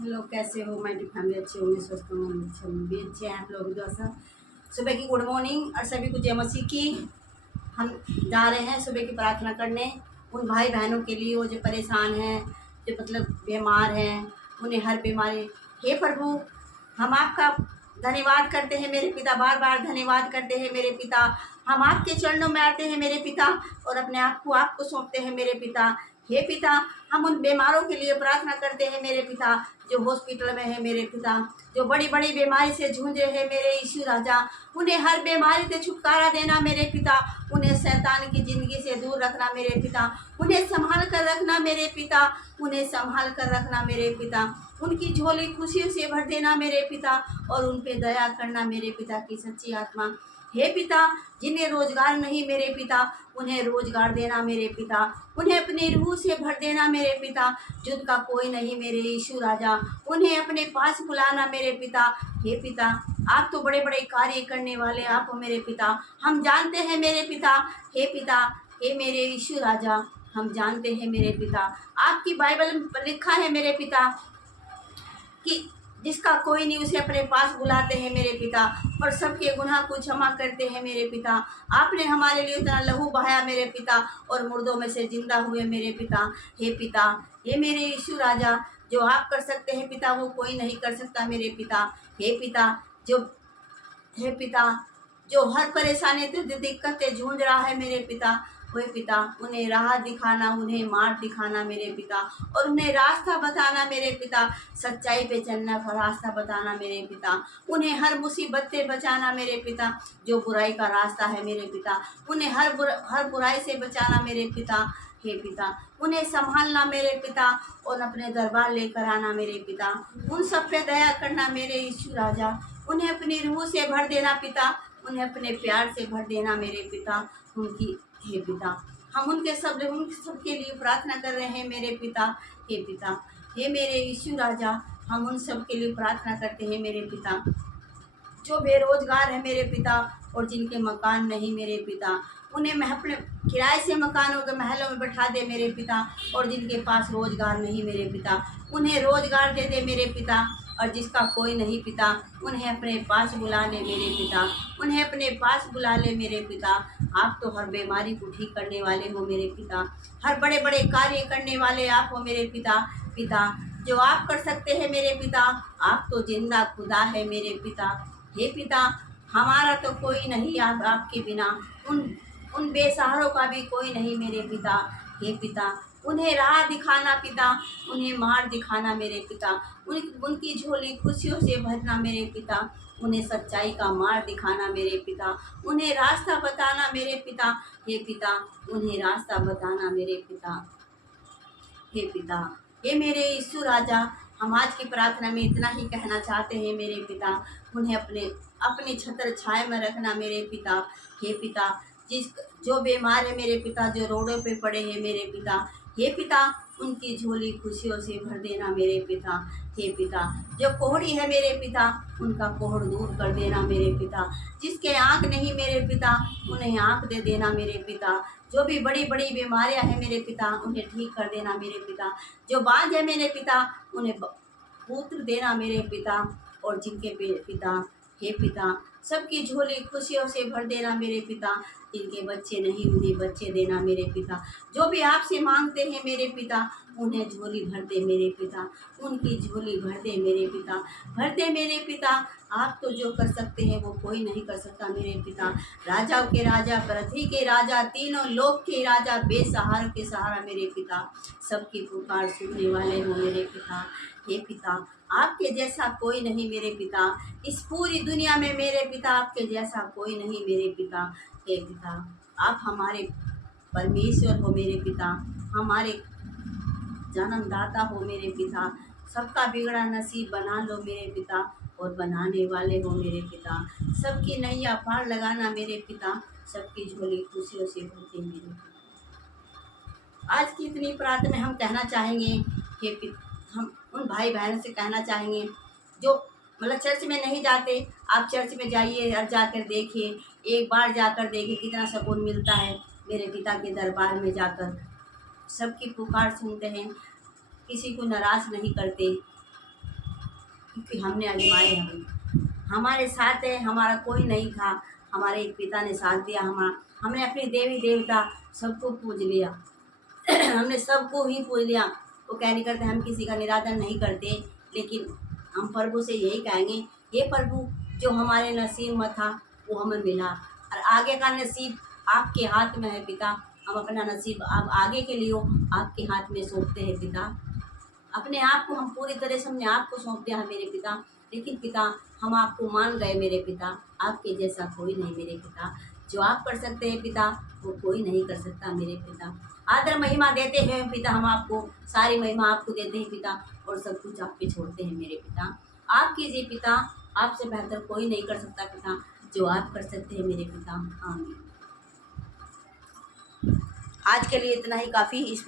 Hello, कैसे हो? मैं फैमिली अच्छी होंगी, स्वस्थ होंगे, अच्छे भी अच्छे हैं आप लोग। जो सब सुबह की गुड मॉर्निंग और सभी को जय मसीह की। हम जा रहे हैं सुबह की प्रार्थना करने उन भाई बहनों के लिए, वो जो परेशान हैं, जो मतलब बीमार हैं, उन्हें हर बीमारी। हे प्रभु, हम आपका धन्यवाद करते हैं मेरे पिता, बार बार धन्यवाद करते हैं मेरे पिता। हम आपके चरणों में आते हैं मेरे पिता और अपने आप को आपको सौंपते हैं मेरे पिता। हे पिता, हम उन बीमारों के लिए प्रार्थना करते हैं मेरे पिता, जो हॉस्पिटल में है मेरे पिता, जो बड़ी बड़ी बीमारी से जूझ रहे हैं मेरे यीशु राजा। उन्हें हर बीमारी से छुटकारा देना मेरे पिता, उन्हें शैतान की ज़िंदगी से दूर रखना मेरे पिता, उन्हें संभाल कर रखना मेरे पिता, उन्हें संभाल कर रखना मेरे पिता। उनकी झोली खुशियों से भर देना मेरे पिता और उन पे दया करना मेरे पिता की सच्ची आत्मा। हे पिता, जिन्हें रोजगार नहीं मेरे पिता, उन्हें रोजगार देना मेरे पिता, उन्हें अपनी रूह से भर देना मेरे पिता, जिनका कोई नहीं मेरे यीशु राजा, उन्हें अपने पास बुलाना मेरे पिता। हे पिता, आप तो बड़े बड़े कार्य करने वाले आप हो मेरे पिता, हम जानते हैं मेरे पिता। हे पिता, हे मेरे यीशु राजा, हम जानते हैं मेरे पिता, आपकी बाइबल में लिखा है मेरे पिता कि जिसका कोई नहीं उसे अपने पास बुलाते हैं मेरे पिता और सबके गुनाह को क्षमा करते हैं मेरे पिता। आपने हमारे लिए उतना लहू बहाया मेरे पिता और मुर्दों में से जिंदा हुए मेरे पिता। हे पिता, हे मेरे यीशु राजा, जो आप कर सकते हैं पिता वो कोई नहीं कर सकता मेरे पिता। हे पिता, जो हे पिता, जो हर परेशानी से दिक्कतें जूझ रहा है मेरे पिता, हे पिता, उन्हें राह दिखाना, उन्हें मार्ग दिखाना मेरे पिता और उन्हें रास्ता बताना मेरे पिता, सच्चाई पे चलने का रास्ता बताना मेरे पिता, उन्हें हर मुसीबत से बचाना मेरे पिता, जो बुराई का रास्ता है मेरे पिता, उन्हें हर बुराई से बचाना मेरे पिता। हे पिता, उन्हें संभालना मेरे पिता और अपने दरबार लेकर आना मेरे पिता, उन सब पे दया करना मेरे यीशु राजा, उन्हें अपनी रूह से भर देना पिता, उन्हें अपने प्यार से भर देना मेरे पिता। उनकी, हे पिता, हम उन सबके लिए प्रार्थना कर रहे हैं मेरे पिता। हे पिता, हे मेरे यीशु राजा, हम उन सब के लिए प्रार्थना करते हैं मेरे पिता, जो बेरोजगार है मेरे पिता और जिनके मकान नहीं मेरे पिता, उन्हें मैं अपने किराए से मकानों के महलों में बैठा दे मेरे पिता और जिनके पास रोजगार नहीं मेरे पिता, उन्हें रोजगार दे दे मेरे पिता और जिसका कोई नहीं पिता, उन्हें अपने पास बुला ले मेरे पिता, उन्हें अपने पास बुला ले मेरे पिता। आप तो हर बीमारी को ठीक करने वाले हो मेरे पिता, हर बड़े बड़े कार्य करने वाले आप हो मेरे पिता। पिता, जो आप कर सकते हैं मेरे पिता, आप तो जिंदा खुदा है मेरे पिता। हे पिता, हमारा तो कोई नहीं आपके बिना, उन उन बेसहारों का भी कोई नहीं मेरे पिता। हे पिता, उन्हें राह दिखाना पिता, उन्हें मार्ग दिखाना मेरे पिता, उनकी झोली खुशियों से भरना मेरे पिता, उन्हें सच्चाई का मार्ग दिखाना मेरे पिता, उन्हें रास्ता बताना मेरे पिता। हे पिता, उन्हें रास्ता बताना मेरे पिता। हे पिता, हे मेरे यीशु राजा, हम आज की प्रार्थना में इतना ही कहना चाहते हैं मेरे पिता, उन्हें अपने अपनी छत्र छाया में रखना मेरे पिता। हे पिता, जो बीमार है मेरे पिता, जो रोडों पे पड़े हैं मेरे पिता, हे पिता, उनकी झोली खुशियों से भर देना मेरे पिता। हे पिता, जो कोहड़ी है मेरे पिता, उनका कोहड़ दूर कर देना मेरे पिता, जिसके आँख नहीं मेरे पिता, उन्हें आँख दे देना मेरे पिता, जो भी बड़ी बड़ी बीमारियां हैं मेरे पिता, उन्हें ठीक कर देना मेरे पिता, जो बांझ है मेरे पिता, उन्हें पुत्र देना मेरे पिता और जिनके पिता, हे पिता, सबकी झोली खुशियों से भर देना मेरे पिता, जिनके बच्चे नहीं उन्हें बच्चे देना मेरे पिता, जो भी आपसे मांगते हैं मेरे पिता, उन्हें झोली भर दे मेरे पिता, उनकी झोली भर दे मेरे पिता, भर दे मेरे पिता। आप तो जो कर सकते हैं वो कोई नहीं कर सकता मेरे पिता, राजाओं के राजा, पृथ्वी के राजा, तीनों लोक के राजा, बेसहारा के सहारा मेरे पिता, सबकी पुकार सुनने वाले हो मेरे पिता। हे पिता, आपके जैसा कोई नहीं मेरे पिता, इस पूरी दुनिया में मेरे पिता आपके जैसा कोई नहीं मेरे पिता। हे पिता, आप हमारे परमेश्वर हो मेरे पिता, हमारे जन्मदाता हो मेरे पिता, सबका बिगड़ा नसीब बना लो मेरे पिता और बनाने वाले हो मेरे पिता, सबकी नैया पार लगाना मेरे पिता, सबकी झोली खुशियों से भरते मेरे पिता। आज की इतनी प्रार्थना में हम कहना चाहेंगे कि हम उन भाई बहनों से कहना चाहेंगे जो मतलब चर्च में नहीं जाते, आप चर्च में जाइए और जाकर देखिए, एक बार जाकर देखिए कितना सुकून मिलता है मेरे पिता के दरबार में जाकर। सबकी पुकार सुनते हैं, किसी को नाराज़ नहीं करते। क्योंकि हमने आजमाए हमारे साथ है, हमारा कोई नहीं था, हमारे एक पिता ने साथ दिया। हमने अपने देवी देवता सबको पूज लिया। हमने सबको ही पूज लिया। वो कह नहीं करते, हम किसी का निरादर नहीं करते, लेकिन हम प्रभु से यही कहेंगे, ये प्रभु जो हमारे नसीब में था वो हमें मिला, और आगे का नसीब आपके हाथ में है पिता। हम अपना नसीब अब आगे के लिए आपके हाथ में सौंपते हैं पिता। अपने आप को हम पूरी तरह से हमने आपको सौंप दिया है मेरे पिता। लेकिन पिता, हम आपको मान गए मेरे पिता, आपके जैसा कोई नहीं मेरे पिता। जो आप कर सकते हैं पिता, वो कोई नहीं कर सकता मेरे पिता। आदर महिमा देते हैं पिता, हम आपको सारी महिमा आपको देते हैं पिता, और सब कुछ आप पे छोड़ते हैं मेरे पिता। आप कीजिए पिता, आपसे बेहतर कोई नहीं कर सकता पिता, जो आप कर सकते हैं मेरे पिता। आमीन। आज के लिए इतना ही काफ़ी। इस